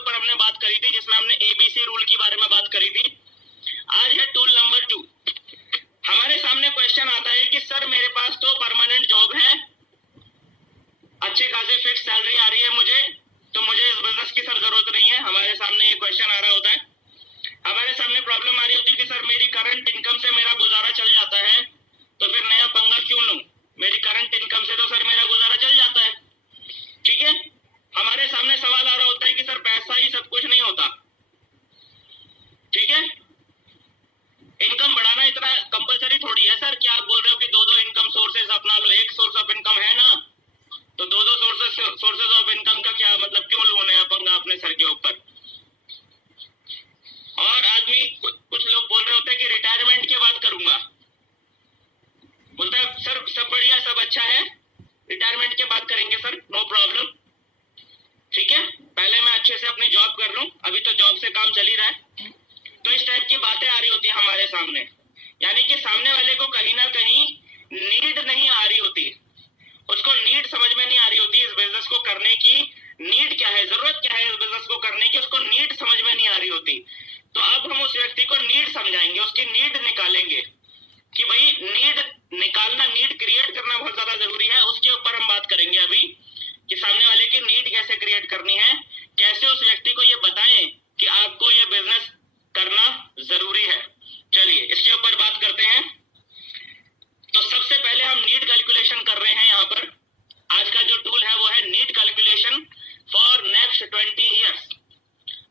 ऊपर हमने बात करी थी, जिसमें हमने एबीसी रूल के बारे में बात करी थी। आज है टूल नंबर 2। हमारे सामने क्वेश्चन आता है कि सर मेरे पास तो परमानेंट जॉब है, अच्छी खासी फिक्स सैलरी आ रही है मुझे, तो मुझे इस बिजनेस की सर जरूरत नहीं है। हमारे सामने ये क्वेश्चन आ रहा होता है। हमारे सामने प्रॉब्लम आ रही होती है कि सर मेरी करंट इनकम से मेरा गुजारा चल जाता है, तो फिर नया पंगा क्यों लूं? मेरी करंट इनकम से तो सर मेरा गुजारा चल जाता है। ठीक है, हमारे सामने सवाल आ रहा होता है कि सर पैसा ही सब कुछ नहीं होता। ठीक है, इनकम बढ़ाना इतना कंपलसरी थोड़ी है सर। क्या आप बोल रहे हो कि दो इनकम सोर्सेज अपना लो? एक सोर्स ऑफ इनकम है ना, तो दो सोर्सेज ऑफ इनकम का क्या मतलब? क्यों लो नया पंगा अपने सर के ऊपर? और आदमी कुछ लोग बोल रहे होते हैं कि रिटायरमेंट के बाद करूंगा, बोलता है सर सब बढ़िया सब अच्छा है, रिटायरमेंट के बाद करेंगे सर, नो प्रॉब्लम। ठीक है, पहले मैं अच्छे से अपनी जॉब कर लूं, अभी तो जॉब से काम चल ही रहा है। तो इस टाइप की बातें आ रही होती है हमारे सामने, यानी कि सामने वाले को कहीं ना कहीं नीड नहीं आ रही होती, उसको नीड समझ में नहीं आ रही होती इस बिजनेस को करने की। नीड क्या है, जरूरत क्या है इस बिजनेस को करने की, उसको नीड समझ में नहीं आ रही होती। तो अब हम उस व्यक्ति को नीड समझाएंगे, उसकी नीड निकालेंगे कि भाई नीड निकालना, नीड क्रिएट करना बहुत ज्यादा जरूरी है। उसके ऊपर हम बात करेंगे अभी कि सामने वाले की नीड कैसे क्रिएट करनी है, कैसे उस व्यक्ति को ये बताएं कि आपको ये बिजनेस करना जरूरी है। चलिए इसके ऊपर बात करते हैं। तो सबसे पहले हम नीड कैलकुलेशन कर रहे हैं। यहाँ पर आज का जो टूल है वो है need calculation for next 20 years.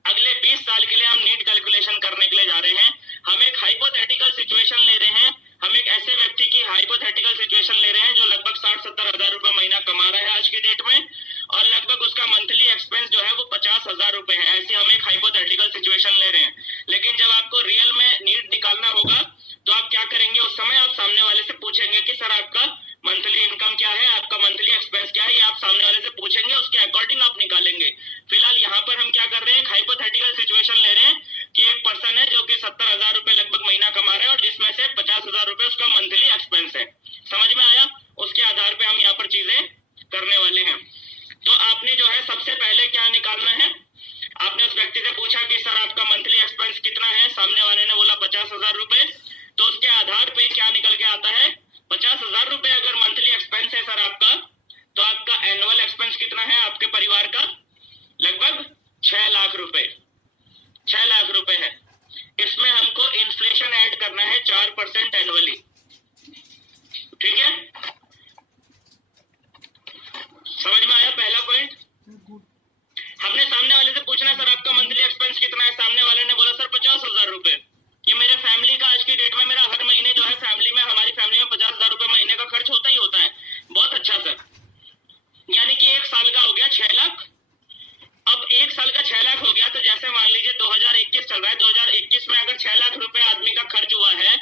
अगले 20 साल के लिए हम नीड कैलकुलेशन करने के लिए जा रहे हैं। हम एक हाइपोथेटिकल सिचुएशन ले रहे हैं, हम एक ऐसे व्यक्ति की हाइपोथेटिकल सिचुएशन ले रहे हैं जो लगभग 60-70 हजार रुपए महीना कमा रहा है आज की डेट में, और लगभग उसका मंथली एक्सपेंस जो है वो 50,000 रुपए है। ऐसी हम एक हाइपोथेटिकल सिचुएशन ले रहे हैं। लेकिन जब आपको रियल में नीड निकालना होगा तो आप क्या करेंगे? उस समय आप सामने वाले से पूछेंगे कि सर आपका मंथली इनकम क्या है, आपका मंथली एक्सपेंस क्या है, ये आप सामने वाले से पूछेंगे, उसके अकॉर्डिंग आप निकालेंगे। फिलहाल यहाँ पर हम क्या कर रहे हैं? हाइपोथेटिकल सिचुएशन ले रहे हैं कि एक पर्सन है जो कि 70,000 रुपए लगभग महीना कमा रहा है और जिसमें से 50,000 रुपए उसका मंथली एक्सपेंस है। समझ में आया? उसके आधार पे हम यहाँ पर चीजें करने वाले हैं। तो आपने जो है सबसे पहले क्या निकालना है? आपने उस व्यक्ति से पूछा कि सर आपका मंथली एक्सपेंस कितना है, सामने वाले ने बोला 50,000 रुपए। तो उसके आधार पे क्या निकल के आता है? 50,000 रुपए अगर मंथली एक्सपेंस है सर आपका, तो आपका एनुअल एक्सपेंस कितना है आपके परिवार का? लगभग 6 लाख रुपए। 6 लाख रुपए है। इसमें हमको इन्फ्लेशन ऐड करना है 4% एनुअली। ठीक है, समझ में आया पहला पॉइंट? हमने सामने वाले से पूछना है सर आपका मंथली एक्सपेंस कितना है, सामने वाले ने बोला सर 50,000 रुपए। ये मेरे फैमिली का आज की डेट में, मेरा हर महीने जो है फैमिली में, हमारी फैमिली में 50,000 रुपए महीने का खर्च होता ही होता है। बहुत अच्छा सर, यानी कि एक साल का हो गया 6 लाख। अब एक साल का 6 लाख हो गया, तो जैसे मान लीजिए 2021 चल रहा है, 2021 में अगर 6 लाख रुपए आदमी का खर्च हुआ है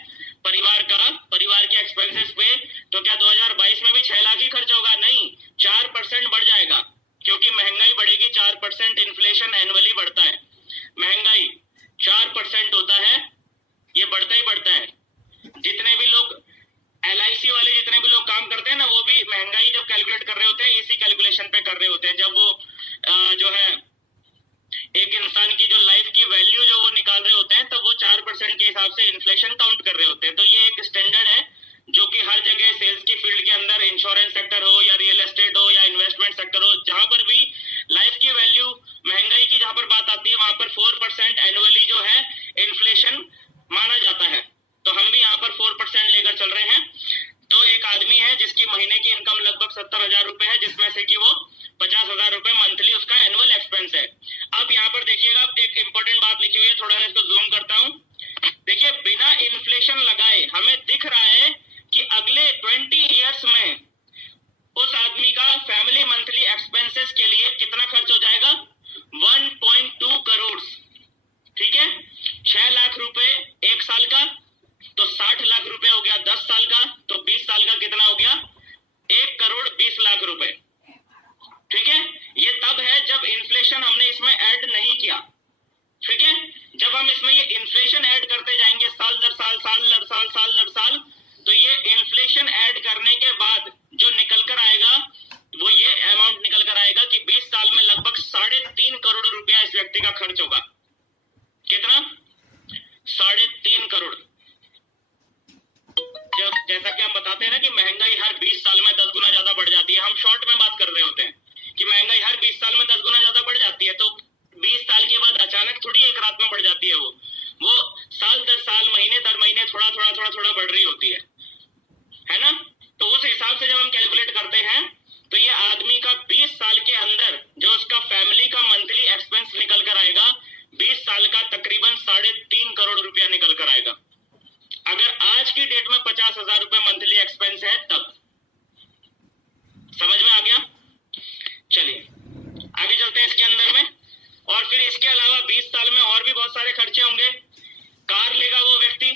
परिवार का, परिवार के एक्सपेंसेस पे, तो क्या 2022 में भी 6 लाख ही खर्च होगा? नहीं, 4% बढ़ जाएगा, क्योंकि महंगाई बढ़ेगी। 4% इन्फ्लेशन एनुअली बढ़ता है। महंगाई 4% होता है, ये बढ़ता ही बढ़ता है। जितने भी लोग LIC वाले जितने भी लोग काम करते हैं ना, वो भी महंगाई जब कैलकुलेट कर रहे होते हैं इसी कैलकुलेशन पे कर रहे होते हैं। जब वो जो है एक इंसान की जो लाइफ की वैल्यू जो वो निकाल रहे होते हैं, तब वो 4% के हिसाब से इन्फ्लेशन काउंट कर रहे होते हैं। तो ये एक स्टैंडर्ड है जो कि हर जगह सेल्स की फील्ड के अंदर, इंश्योरेंस सेक्टर हो या रियल एस्टेट हो या इन्वेस्टमेंट सेक्टर हो, जहां पर भी लाइफ की वैल्यू, महंगाई की जहां पर बात आती है, वहां पर 4% एनुअली जो है इन्फ्लेशन माना जाता है। तो हम भी यहाँ पर 4% लेकर चल रहे हैं। तो एक आदमी है जिसकी महीने की इनकम लगभग 70,000 रुपए है, जिसमें से कि वो 50,000 रुपए मंथली उसका एनुअल एक्सपेंस है। अब यहाँ पर देखिएगा, एक इंपॉर्टेंट बात लिखी हुई है, थोड़ा इसको जूम करता हूँ। देखिए, बिना इन्फ्लेशन लगाए हमें दिख रहा है कि अगले 20 ईयर्स में उस आदमी का फैमिली मंथली एक्सपेंसेस के लिए कितना खर्च हो जाएगा? 1.2 करोड़। ठीक है, 6 लाख रुपए एक साल का, तो 60 लाख रुपए हो गया 10 साल का, तो 20 साल का कितना हो गया? 1,20,00,000 रुपए। ठीक है, ये तब है जब इन्फ्लेशन हमने इसमें ऐड नहीं किया। ठीक है, जब हम इसमें ये इन्फ्लेशन ऐड करते जाएंगे साल दर साल, साल दर साल, साल दर साल, तो ये इन्फ्लेशन ऐड करने के बाद जो निकल कर आएगा वो ये अमाउंट निकल कर आएगा कि 20 साल में लगभग 3.5 करोड़ रुपया इस व्यक्ति का खर्च होगा। कितना? 3.5 करोड़। जब जैसा कि हम बताते हैं ना कि महंगाई हर 20 साल में 10 गुना ज्यादा बढ़ जाती है, हम शॉर्ट में बात कर रहे होते हैं कि महंगाई हर 20 साल में 10 गुना ज्यादा बढ़ जाती है, तो 20 साल के बाद अचानक थोड़ी एक रात में बढ़ जाती है। वो साल दर साल, महीने दर महीने थोड़ा थोड़ा बढ़ रही होती है ना। तो उस हिसाब से जब हम कैलकुलेट करते हैं तो ये आदमी का 20 साल के अंदर जो उसका फैमिली का मंथली एक्सपेंस निकल कर आएगा, 20 साल का तकरीबन 3.5 करोड़ रुपया निकल कर आएगा। अगर आज की डेट में 50,000 रुपए मंथली एक्सपेंस है तब। समझ में आ गया? चलिए आगे चलते हैं इसके अंदर में। और फिर इसके अलावा 20 साल में और भी बहुत सारे खर्चे होंगे। कार लेगा वो व्यक्ति,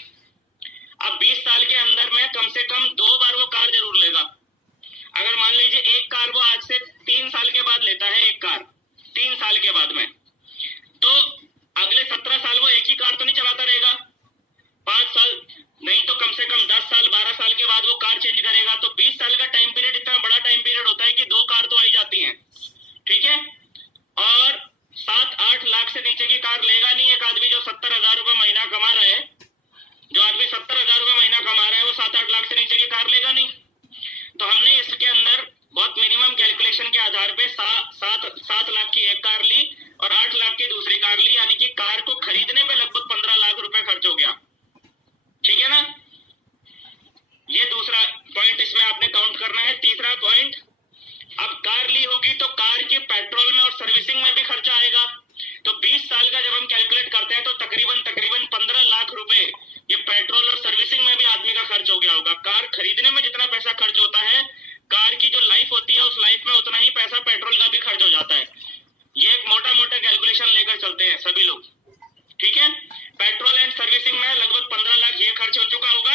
अब 20 साल के अंदर में कम से कम 2 बार वो कार जरूर लेगा। अगर मान लीजिए एक कार वो आज से 3 साल के बाद लेता है, एक कार 3 साल के बाद में, तो अगले 17 साल वो एक ही कार तो नहीं चलाता रहेगा। 5 साल नहीं तो कम से कम 10 साल 12 साल के बाद वो कार चेंज करेगा। तो 20 साल का टाइम पीरियड इतना बड़ा टाइम पीरियड होता है कि 2 कार तो आई जाती हैं, ठीक है। और 7-8 लाख से नीचे की कार लेगा नहीं एक आदमी जो 70,000 रुपए महीना कमा रहा है। जो आदमी 70,000 रुपए महीना कमा रहा है वो 7-8 लाख से नीचे की कार लेगा नहीं। तो हमने इसके अंदर बहुत मिनिमम कैलकुलेशन के आधार पे 7 लाख की एक कार ली और 8 लाख की दूसरी कार ली, यानी कि कार को खरीदने पे लगभग 15 लाख रुपए खर्च हो गया। ठीक है ना। ये दूसरा पॉइंट इसमें आपने काउंट करना है। तीसरा पॉइंट, अब कार ली होगी तो कार के पेट्रोल में और सर्विसिंग में भी खर्चा आएगा। तो 20 साल का जब हम कैलकुलेट करते हैं तो तकरीबन 15 लाख रुपए ये पेट्रोल और सर्विसिंग में भी आदमी का खर्च हो गया होगा। कार खरीदने में जितना पैसा खर्च होता है, कार की जो लाइफ होती है उस लाइफ में उतना ही पैसा पेट्रोल का भी खर्च हो जाता है। ये एक मोटा कैलकुलेशन लेकर चलते हैं सभी लोग, ठीक है। पेट्रोल एंड सर्विसिंग में लगभग 15 लाख ये खर्च हो चुका होगा।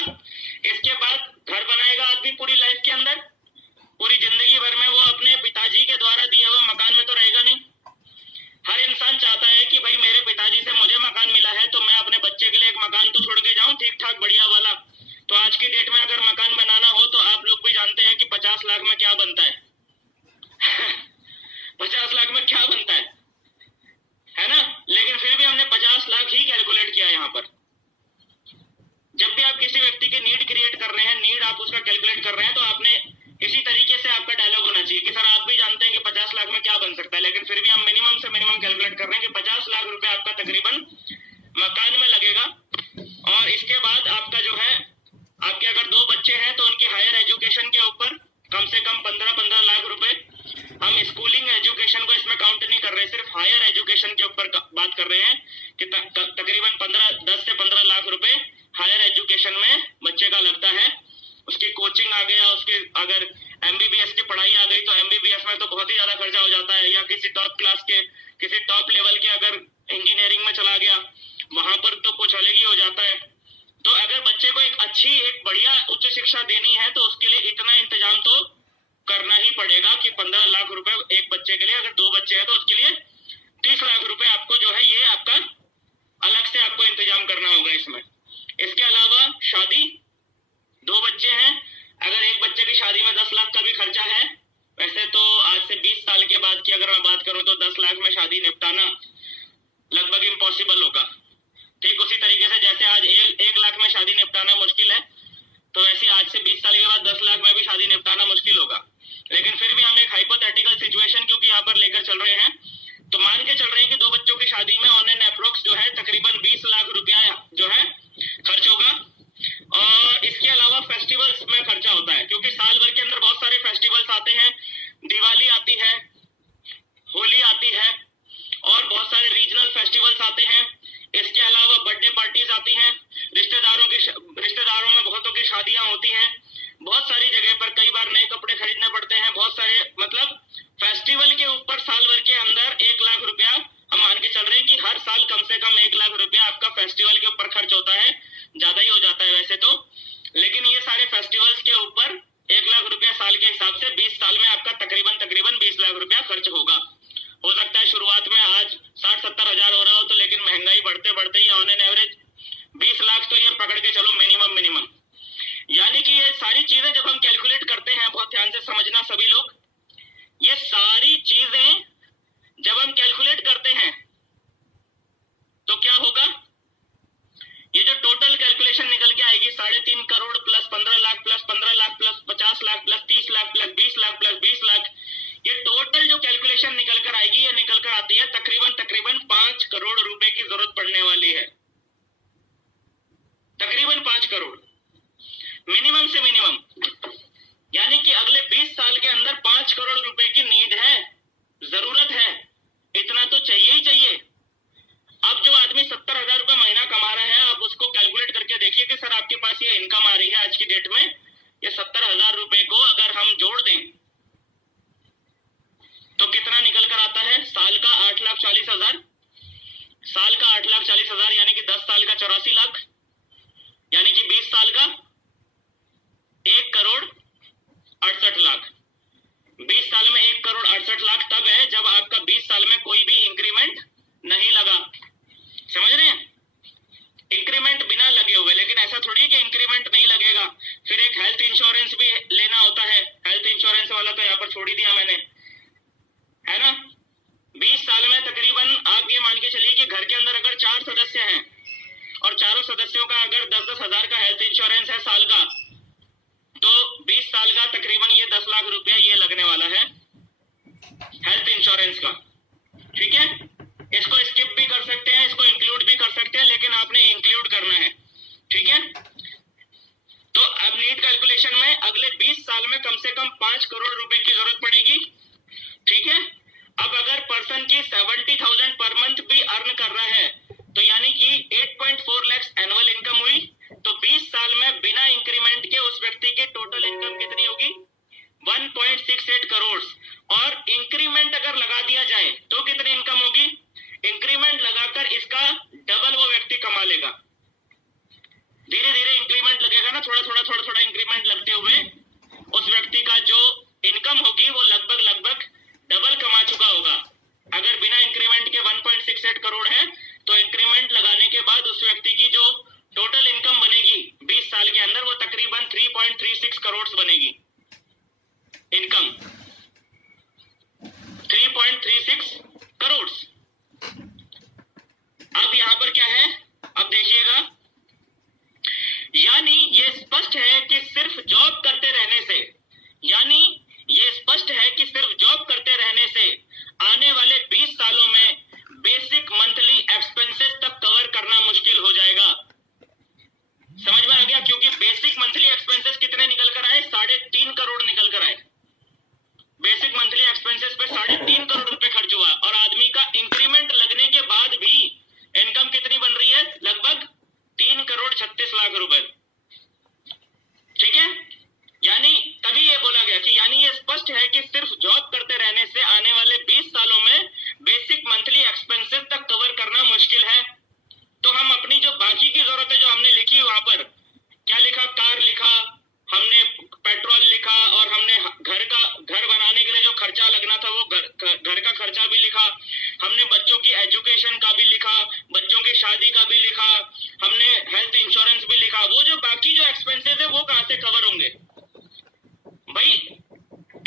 इसके बाद घर बनाएगा आदमी पूरी लाइफ के अंदर, पूरी जिंदगी भर में वो अपने पिताजी के द्वारा दिए हुए मकान में तो रहेगा नहीं। हर इंसान चाहता है कि भाई मेरे पिताजी से मुझे मकान मिला है तो मैं अपने बच्चे के लिए एक मकान तो छोड़ के जाऊं ठीक ठाक बढ़िया वाला। तो आज की डेट में अगर मकान बनाना हो तो आप लोग भी जानते हैं कि 50 लाख में क्या बनता है 50 लाख में क्या बनता है ना। लेकिन फिर भी हमने 50 लाख ही कैलकुलेट किया यहाँ पर। जब भी आप किसी व्यक्ति की नीड क्रिएट कर रहे हैं, नीड आप उसका कैलकुलेट कर रहे हैं, तो आपने इसी तरीके से आपका डायलॉग होना चाहिए कि सर आप भी जानते हैं कि 50 लाख में क्या बन सकता है, लेकिन फिर भी हम मिनिमम से मिनिमम कैलकुलेट कर रहे हैं कि 50 लाख रुपए आपका तकरीबन मकान में लगेगा। और इसके बाद आपका जो है, आपके अगर 2 बच्चे हैं तो उनकी हायर एजुकेशन के ऊपर कम से कम 15 लाख रुपए, हम स्कूलिंग एजुकेशन को इसमें काउंट नहीं कर रहे, सिर्फ हायर एजुकेशन के ऊपर बात कर रहे हैं कि तकरीबन 10 से 15 लाख रुपए हायर एजुकेशन में बच्चे का लगता है। उसकी कोचिंग आ गया, उसके अगर एमबीबीएस की पढ़ाई आ गई तो एमबीबीएस में तो बहुत ही ज्यादा खर्चा हो जाता है, या किसी टॉप क्लास के किसी टॉप लेवल के अगर इंजीनियरिंग में चला गया वहां पर तो कुछ अलग ही हो जाता है। तो अगर बच्चे को एक बढ़िया उच्च शिक्षा देनी है तो उसके लिए इतना इंतजाम तो करना ही पड़ेगा कि 15 लाख रुपए एक बच्चे के लिए, अगर 2 बच्चे हैं तो उसके लिए 30 लाख रुपए आपको जो है ये आपका अलग से आपको इंतजाम करना होगा इसमें। इसके अलावा शादी, 2 बच्चे हैं, अगर एक बच्चे की शादी में 10 लाख का भी खर्चा है। वैसे तो आज से 20 साल के बाद की अगर मैं बात करूं तो 10 लाख में शादी निपटाना लगभग इम्पॉसिबल होगा। ठीक उसी तरीके से जैसे आज 1 लाख में शादी निपटाना मुश्किल है, तो वैसे आज से 20 साल के बाद 10 लाख में भी शादी निपटाना मुश्किल होगा। लेकिन फिर भी हम एक हाइपोथेटिकल सिचुएशन क्योंकि यहाँ पर लेकर चल रहे हैं, तो मान के चल रहे हैं कि 2 बच्चों की शादी में ऑन एन अप्रोक्स जो है तकरीबन 20 लाख रुपया जो है खर्च होगा। और इसके अलावा फेस्टिवल्स में खर्चा होता है, क्योंकि साल भर के अंदर बहुत सारे फेस्टिवल्स आते हैं। दिवाली आती है, होली आती है और बहुत सारे रीजनल फेस्टिवल्स आते हैं। इसके अलावा बर्थडे पार्टीज आती हैं, रिश्तेदारों में बहुतों की शादियां होती हैं। बहुत सारी जगह पर कई बार नए कपड़े खरीदने पड़ते हैं। बहुत सारे मतलब फेस्टिवल के ऊपर साल भर के अंदर 1 लाख रुपया हम मान के चल रहे हैं कि हर साल कम से कम 1 लाख रुपया आपका फेस्टिवल के ऊपर खर्च होता है। ज्यादा ही हो जाता है वैसे तो, लेकिन ये सारे फेस्टिवल्स के ऊपर 1 लाख रुपया साल के हिसाब से 20 साल में आपका तकरीबन 20 लाख रुपया खर्च होगा। हो सकता है शुरुआत में आज 60-70 हजार हो रहा हो, तो लेकिन महंगाई बढ़ते बढ़ते ही ऑन एन एवरेज 20 लाख तो ये पकड़ के चलो मिनिमम। यानी कि ये सारी चीजें जब हम कैलकुलेट करते हैं, बहुत ध्यान से समझना सभी लोग, 3.5 crore plus 15 lakh plus 15 lakh plus 50 lakh plus 30 lakh plus 20 lakh plus 20 lakh, ये टोटल जो कैलकुलेशन निकल कर आएगी, ये निकल कर आती है तकरीबन 5 करोड़ रुपए की जरूरत पड़ने वाली है। तकरीबन 5 करोड़ मिनिमम से मिनिमम, यानी कि अगले 20 साल के अंदर 5 करोड़ रुपए की नीड है, जरूरत है। इतना तो चाहिए ही चाहिए। अब जो आदमी 70,000 रुपए महीना कमा रहा है, आप उसको कैलकुलेट करके देखिए कि सर आपके पास ये इनकम आ रही है आज की डेट में, ये 70,000 रुपए को अगर हम जोड़ दें तो कितना निकल कर आता है? साल का 8,40,000, साल का 8,40,000 यानी कि 10 साल का 84 लाख, यानी कि 20 साल का 1 करोड़ 68 लाख। 20 साल में 1 करोड़ 68 लाख तब है जब आपका 20 साल में कोई भी इंक्रीमेंट नहीं लगा। समझ रहे हैं? इंक्रीमेंट बिना लगे हुए, लेकिन ऐसा थोड़ी कि इंक्रीमेंट नहीं लगेगा। फिर एक हेल्थ इंश्योरेंस भी लेना होता है, हेल्थ इंश्योरेंस वाला तो यहाँ पर छोड़ ही दिया मैंने, है ना। 20 साल में तकरीबन आप ये मान के चलिए कि घर के अंदर अगर 4 सदस्य हैं और चारों सदस्यों का अगर 10-10 हजार का हेल्थ इंश्योरेंस है साल का, तो 20 साल का तकरीबन ये 10 लाख रुपया ये लगने वाला है हेल्थ इंश्योरेंस का। ठीक है, इसको स्किप भी कर सकते हैं, इसको इंक्लूड भी कर सकते हैं, लेकिन आपने इंक्लूड करना है। ठीक है, तो अब नीड कैलकुलेशन में अगले 20 साल में कम से कम 5 करोड़ रुपए की जरूरत पड़ेगी। ठीक है, अब अगर पर्सन की 70,000 पर मंथ भी अर्न कर रहा है, तो यानी कि 8.4 लाख एनुअल इनकम हुई, तो 20 साल में बिना इंक्रीमेंट के उस व्यक्ति की टोटल इनकम कितनी होगी? 1.68 करोड़। और इंक्रीमेंट अगर लगा दिया जाए तो कितनी इनकम होगी? इंक्रीमेंट लगाकर इसका डबल वो व्यक्ति कमा लेगा। धीरे धीरे इंक्रीमेंट लगेगा ना, थोड़ा थोड़ा इंक्रीमेंट लगते हुए उस व्यक्ति का जो इनकम होगी वो लगभग डबल कमा चुका होगा। अगर बिना इंक्रीमेंट के 1.68 करोड़ है, तो इंक्रीमेंट लगाने के बाद उस व्यक्ति की जो टोटल इनकम बनेगी 20 साल के अंदर, वो तकरीबन 3.36 करोड़ बनेगी। इनकम 3.36 करोड़। अब यहां पर क्या है, अब देखिएगा, यानी ये स्पष्ट है कि सिर्फ जॉब करते रहने से, यानी ये स्पष्ट है कि सिर्फ जॉब करते रहने से आने वाले 20 सालों में बेसिक मंथली एक्सपेंसेस तक कवर करना मुश्किल हो जाएगा। समझ में आ गया? क्योंकि बेसिक मंथली एक्सपेंसेस कितने निकल कर आए? 3.5 करोड़ निकल कर आए। बेसिक मंथली एक्सपेंसेस पे 3.5 करोड़ रुपए खर्च हुआ, और आदमी का इंक्रीमेंट लगने के बाद भी इनकम कितनी बन रही है? लगभग 3 करोड़ 36 लाख रुपए। ठीक है, यानी तभी ये बोला गया कि यानी ये स्पष्ट है कि सिर्फ जॉब करते रहने से आने वाले 20 सालों में बेसिक मंथली एक्सपेंसेस तक कवर करना मुश्किल है। तो हम अपनी जो बाकी की जरूरतें जो हमने लिखी, वहां पर क्या लिखा? कार लिखा, हमने पेट्रोल लिखा, और हमने घर बनाने के लिए जो खर्चा लगना था वो घर का खर्चा भी लिखा, हमने बच्चों की एजुकेशन का भी लिखा, बच्चों की शादी का भी लिखा, हमने हेल्थ इंश्योरेंस भी लिखा। वो जो बाकी जो एक्सपेंसेस है वो कहां से कवर होंगे भाई?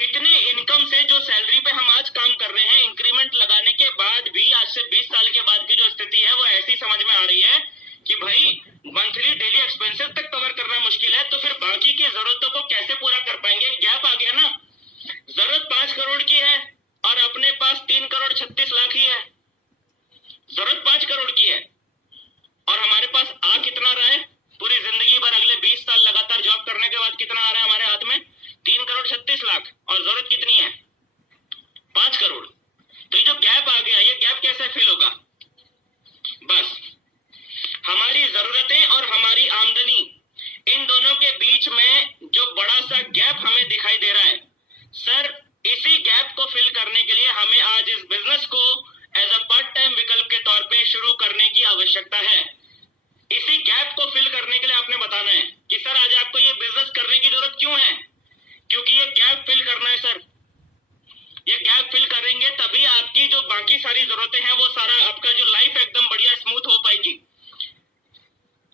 इतने इनकम से जो सैलरी पे हम आज काम कर रहे हैं, इंक्रीमेंट लगाने के बाद भी आज से 20 साल के बाद की जो स्थिति है वो ऐसी समझ में आ रही है कि भाई मंथली डेली एक्सपेंसेस तक कवर करना मुश्किल है, तो फिर बाकी की जरूरतों को कैसे पूरा कर पाएंगे? गैप आ गया ना। जरूरत 5 करोड़ की है और अपने पास 3 करोड़ 36 लाख ही है। जरूरत 5 करोड़ की है और हमारे पास आ कितना रहा है? पूरी जिंदगी भर अगले 20 साल लगातार जॉब करने के बाद कितना आ रहा है हमारे हाथ में? 3 करोड़ 36 लाख। और जरूरत कितनी है? 5 करोड़। तो ये जो गैप आ गया, ये गैप कैसे फिल होगा? बस हमारी जरूरतें और हमारी आमदनी, इन दोनों के बीच में जो बड़ा सा गैप हमें दिखाई दे रहा है, सर इसी गैप को फिल करने के लिए हमें आज इस बिजनेस को एज अ पार्ट टाइम विकल्प के तौर पे शुरू करने की आवश्यकता है। इसी गैप को फिल करने के लिए आपने बताना है कि सर आज आपको ये बिजनेस करने की जरूरत क्यों है? क्योंकि ये गैप फिल करना है सर। ये गैप फिल करेंगे तभी आपकी जो बाकी सारी जरूरतें हैं वो सारा आपका जो लाइफ एकदम बढ़िया स्मूथ हो पाएगी।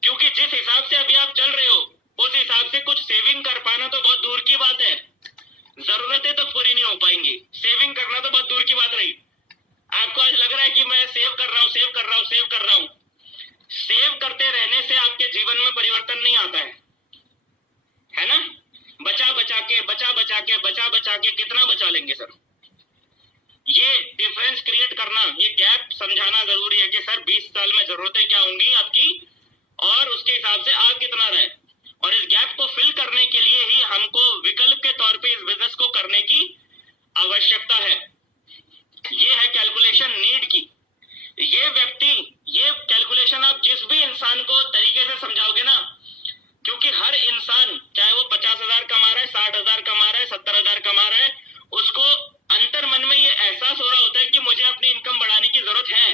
क्योंकि जिस हिसाब से अभी आप चल रहे हो उस हिसाब से कुछ सेविंग कर पाना तो बहुत दूर की बात है, जरूरतें तो पूरी नहीं हो पाएंगी, सेविंग करना तो बहुत दूर की बात रही। आपको आज लग रहा है कि मैं सेव कर रहा हूं, सेव कर रहा हूं। सेव करते रहने से आपके जीवन में परिवर्तन नहीं आता है। है ना? बचा बचा के कितना बचा लेंगे सर? ये डिफरेंस क्रिएट करना, ये गैप समझाना जरूरी है कि सर 20 साल में जरूरतें क्या होंगी आपकी और उसके हिसाब से आ कितना रहे, और इस गैप को फिल करने के लिए ही हमको विकल्प के तौर पे इस बिजनेस को करने की आवश्यकता है। ये है कैलकुलेशन नीड की। ये व्यक्ति, ये कैलकुलेशन आप जिस भी इंसान को तरीके से समझाओगे ना, क्योंकि हर इंसान चाहे वो 50,000 कमा रहा है, 60,000 कमा रहा है, 70,000 कमा रहा है, उसको अंतर मन में ये एहसास हो रहा होता है कि मुझे अपनी इनकम बढ़ाने की जरूरत है।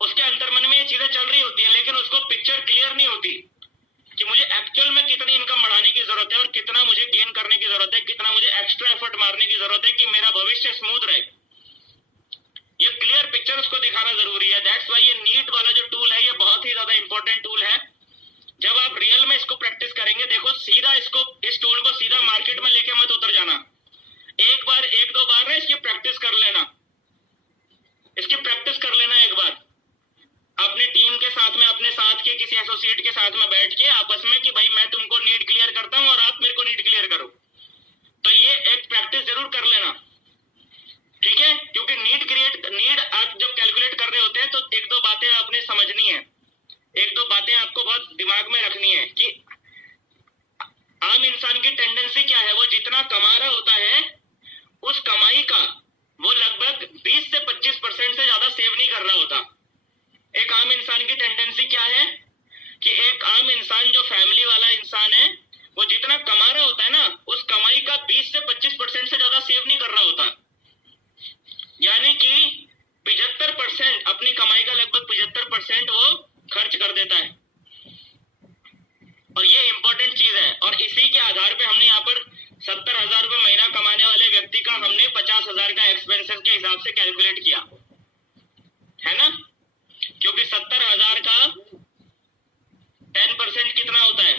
उसके अंतर मन में ये चीजें चल रही होती है, लेकिन उसको पिक्चर क्लियर नहीं होती कि मुझे एक्चुअल में कितनी इनकम बढ़ाने की जरूरत है और कितना मुझे गेन करने की जरूरत है, कितना मुझे एक्स्ट्रा एफर्ट मारने की जरूरत है कि मेरा भविष्य स्मूथ रहे। ये क्लियर पिक्चर उसको दिखाना जरूरी है। दैट्स वाई ये नीट वाला जो टूल है ये बहुत ही ज्यादा इंपॉर्टेंट टूल है। जब आप रियल में इसको प्रैक्टिस करेंगे, देखो सीधा इसको, इस टूल को सीधा मार्केट में लेके मत उतर जाना। एक बार, एक दो बार ना इसकी प्रैक्टिस कर लेना, इसकी प्रैक्टिस कर लेना एक बार अपनी टीम के साथ में, अपने साथ के किसी एसोसिएट के साथ में बैठ के आपस में कि भाई मैं तुमको नीट क्लियर करता हूं और आप मेरे को नीट क्लियर करो। तो ये एक प्रैक्टिस जरूर कर लेना, ठीक है? क्योंकि नीड आप जब कैलकुलेट कर रहे होते हैं तो एक दो बातें आपने समझनी है, एक दो बातें आपको बहुत दिमाग में रखनी है कि आम इंसान की टेंडेंसी क्या है। वो जितना कमा रहा होता है उस कमाई का वो लगभग 20 से 25% से ज्यादा सेव नहीं कर रहा होता। एक आम इंसान की टेंडेंसी क्या है कि एक आम इंसान जो फैमिली वाला इंसान है वो जितना कमा रहा होता है ना, उस कमाई का 20 से 25% से ज्यादा सेव नहीं कर रहा होता। यानी कि 75%, अपनी कमाई का लगभग 75% वो खर्च कर देता है। और ये इंपॉर्टेंट चीज है, और इसी के आधार पे हमने यहाँ पर 70,000 रुपए महीना कमाने वाले व्यक्ति का हमने 50,000 का एक्सपेंसेस के हिसाब से कैलकुलेट किया है ना, क्योंकि 70,000 का 10% कितना होता है?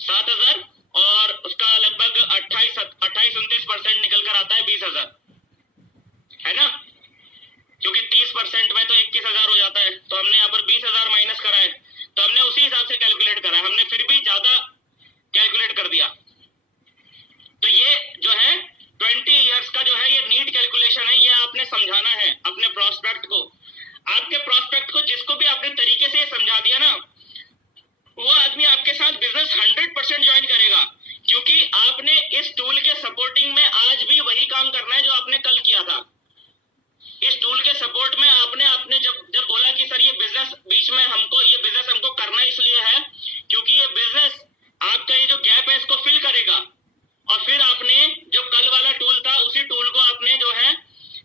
7,000, और उसका लगभग 28-29% निकल कर आता है 20,000, है ना? क्योंकि 30% में तो 21,000 हो जाता है, तो हमने यहाँ पर 20,000 माइनस करा है, तो हमने उसी हिसाब से कैलकुलेट करा है, हमने फिर भी ज्यादा कैलकुलेट कर दिया। तो ये जो है 20 इयर्स का जो है ये नीट कैलकुलेशन है, ये आपने समझाना है अपने प्रोस्पेक्ट को। आपके प्रोस्पेक्ट को जिसको भी आपने तरीके से समझा दिया ना, वो आदमी आपके साथ बिजनेस 100% ज्वाइन करेगा, क्योंकि आपने इस टूल के सपोर्टिंग में आज भी वही काम करना है जो आपने कल किया था। इस टूल के सपोर्ट में आपने जब बोला कि सर ये बिजनेस बीच में ये बिजनेस हमको करना इसलिए है क्योंकि ये बिजनेस आपका ये जो गैप है इसको फिल करेगा, और फिर आपने जो कल वाला टूल था उसी टूल को आपने जो है,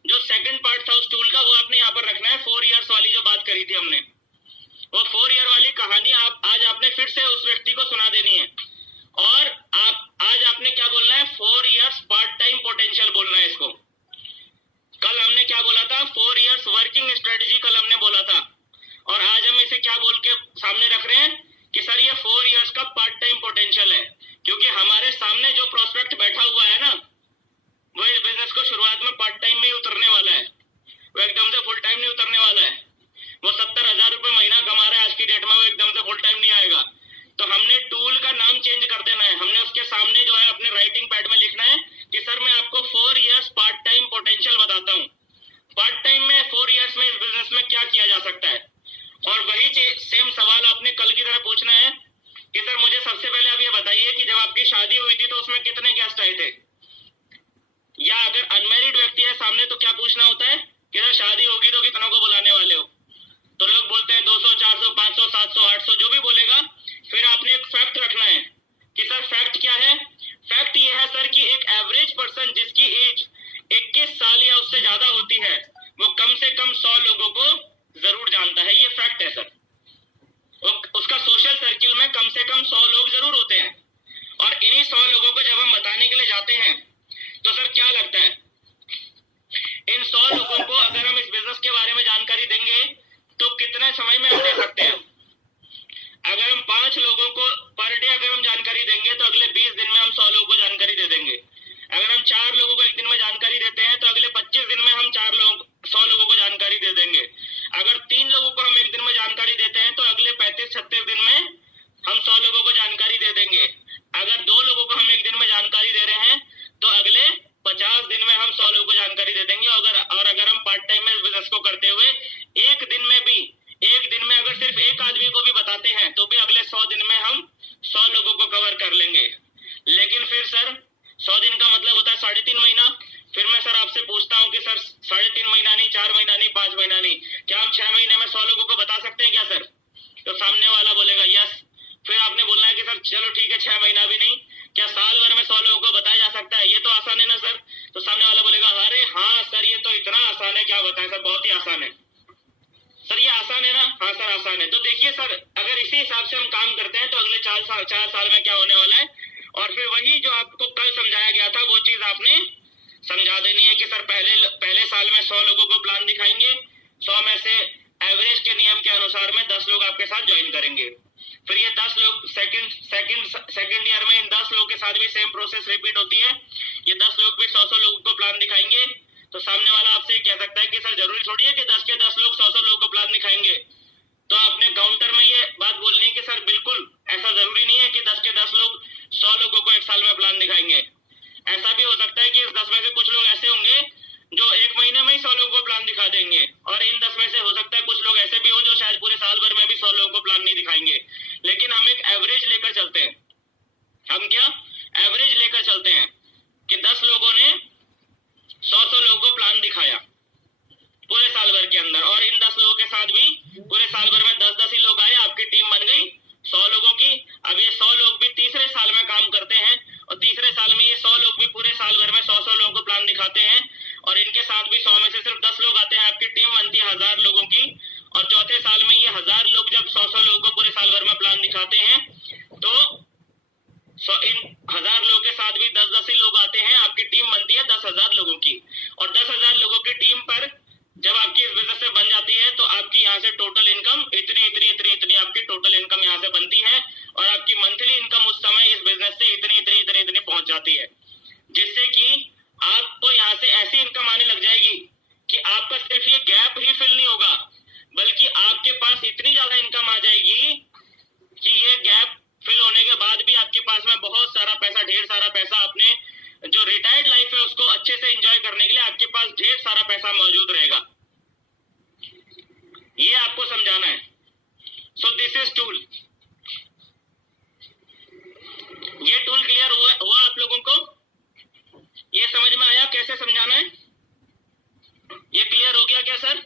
जो सेकंड पार्ट था उस टूल का, वो आपने यहाँ पर रखना है। 4 इयर्स वाली जो बात करी थी हमने, वो 4 ईयर वाली कहानी आज आपने फिर से उस व्यक्ति को सुना देनी है। और आज आपने क्या बोलना है? 4 इयर्स पार्ट टाइम पोटेंशियल बोलना है इसको। कल हमने क्या बोला था? 4 इयर्स वर्किंग स्ट्रेटेजी कल हमने बोला था, और आज हम इसे क्या बोल के सामने रख रहे हैं कि सर ये 4 इयर्स का पार्ट टाइम पोटेंशियल है, क्योंकि हमारे सामने जो प्रोस्पेक्ट बैठा हुआ है ना, वो इस बिजनेस को शुरुआत में पार्ट टाइम में ही उतरने वाला है, वो एकदम से फुल टाइम नहीं उतरने वाला है। वो 70,000 रुपए महीना कमा रहा है आज की डेट में, वो एकदम से फुल टाइम नहीं आएगा। तो हमने टूल का नाम चेंज कर देना है, हमने उसके सामने जो है अपने राइटिंग पैड में लिखना है कि सर मैं आपको 4 इयर्स पार्ट टाइम पोटेंशियल बताता हूँ। पार्ट टाइम में 4 इयर्स में इस बिजनेस में क्या किया जा सकता है। और वही सेम सवाल आपने कल की तरह पूछना है कि सर मुझे सबसे पहले आप ये बताइए कि जब आपकी शादी हुई थी तो उसमें कितने गेस्ट आए थे, या अगर अनमैरिड व्यक्ति है सामने तो क्या पूछना होता है कि सर शादी होगी तो कितनों को बुलाने वाले हो? तो लोग बोलते हैं 200, 400, 500, 700, 800, जो भी बोलेगा। फिर आपने एक फैक्ट रखना है कि सर फैक्ट क्या है? फैक्ट ये है सर कि एक एवरेज पर्सन जिसकी एज 21 साल या उससे ज्यादा होती है वो कम से कम 100 लोगों को जरूर जानता है। ये फैक्ट है सर। उसका सोशल सर्किल में कम से कम 100 लोग जरूर होते हैं, और इन्हीं 100 लोगों को जब हम बताने के लिए जाते हैं तो सर क्या लगता है, इन 100 लोगों को अगर हम इस बिजनेस के बारे में जानकारी देंगे तो कितने समय में हम दे सकते हैं? अगर हम 5 लोगों को पर डे अगर हम जानकारी देंगे तो अगले 20 दिन में हम 100 लोगों को जानकारी दे देंगे। अगर हम 4 लोगों को एक दिन में जानकारी देते हैं तो अगले 25 दिन में हम 100 लोगों को जानकारी दे देंगे। अगर 3 लोगों को हम एक दिन में जानकारी देते हैं तो अगले 35-36 दिन में हम 100 लोगों को जानकारी दे देंगे। अगर 2 लोगों को हम एक दिन में जानकारी दे रहे हैं तो अगले 50 दिन में हम 100 लोगों को जानकारी दे देंगे। अगर हम पार्ट टाइम में इस बिजनेस को करते हुए एक दिन में अगर सिर्फ एक आदमी को भी बताते हैं तो भी अगले 100 दिन में हम 100 लोगों को कवर कर लेंगे। लेकिन फिर सर 100 दिन का मतलब होता है 3.5 महीना। फिर मैं सर आपसे पूछता हूँ कि सर 3.5 महीना नहीं, 4 महीना नहीं, 5 महीना नहीं, क्या हम 6 महीने में 100 लोगों को बता सकते हैं क्या सर? तो सामने वाला बोलेगा यस। फिर आपने बोलना है कि सर चलो ठीक है 6 महीना भी नहीं, क्या साल भर में 100 लोगों को बताया जा सकता है? ये तो आसान है ना सर। तो सामने वाला बोलेगा अरे हाँ सर ये तो इतना आसान है, क्या बताएं सर, बहुत ही आसान है सर, ये आसान है ना? हाँ सर आसान है। तो देखिए सर अगर इसी हिसाब से हम काम करते हैं तो अगले 4 साल में क्या होने वाला है, और फिर वही जो आपको कल समझाया गया था वो चीज आपने समझा देनी है कि सर पहले साल में 100 लोगों को प्लान दिखाएंगे, 100 में से एवरेज के नियम के अनुसार में 10 लोग आपके साथ ज्वाइन करेंगे। फिर ये 10 लोग सेकंड ईयर में इन 10 लोगों के साथ भी सेम प्रोसेस रिपीट होती है। ये 10 लोग भी 100 लोगों को प्लान दिखाएंगे। तो सामने वाला आपसे कह सकता है कि सर जरूरी थोड़ी है कि 10 के 10 लोग 100 लोगों को प्लान दिखाएंगे। तो आपने काउंटर में ये बात बोलनी है कि सर बिल्कुल ऐसा जरूरी नहीं है कि 10 के 10 लोग 100 लोगों को एक साल में प्लान दिखाएंगे। ऐसा भी हो सकता है कि इस 10 में से कुछ लोग ऐसे होंगे जो 1 महीने में ही 100 लोगों को प्लान दिखा देंगे, और इन 10 में से हो सकता है कुछ लोग ऐसे भी हो जो शायद पूरे साल भर में भी 100 लोगों को प्लान नहीं दिखाएंगे। लेकिन हम एक एवरेज लेकर चलते हैं। हम क्या एवरेज लेकर चलते हैं कि 10 लोगों ने 100 लोगों को प्लान दिखाया पूरे साल भर के अंदर, और इन 10 लोगों के साथ भी पूरे साल भर में 10 ही लोग आए, आपकी टीम बन गई 100 लोगों की। अब ये 100 लोग भी तीसरे साल में काम करते हैं, और तीसरे साल में ये 100 लोग भी पूरे साल भर में 100 लोगों को प्लान दिखाते हैं, और इनके साथ भी 100 में से सिर्फ 10 लोग आते हैं, आपकी टीम बनती है 1000 लोगों की। और चौथे साल में ये 1000 लोग जब 100 लोगों को पूरे साल भर में प्लान दिखाते हैं तो इन 1000 लोगों के साथ भी 10 ही लोग आते हैं, आपकी टीम बनती है 10,000 लोगों की। और 10,000 लोगों की टीम पर जब आपकी इस बिजनेस से बन जाती है तो आपकी यहाँ से टोटल इनकम इतनी आपकी टोटल इनकम यहाँ से बनती है, और आपकी मंथली इनकम उस समय इस बिजनेस से इतनी पहुंच जाती है, जिससे कि आपको यहाँ से ऐसी इनकम आने लग जाएगी कि आपका सिर्फ ये गैप ही फिल नहीं होगा, बल्कि आपके पास इतनी ज्यादा इनकम आ जाएगी कि ये गैप फिल होने के बाद भी आपके पास में बहुत सारा पैसा, ढेर सारा पैसा, अपने जो रिटायर्ड लाइफ है उसको अच्छे से एंजॉय करने के लिए आपके पास ढेर सारा पैसा मौजूद रहेगा। ये आपको समझाना है। So this is tool. ये टूल क्लियर हुआ आप लोगों को? ये समझ में आया कैसे समझाना है? ये क्लियर हो गया क्या सर?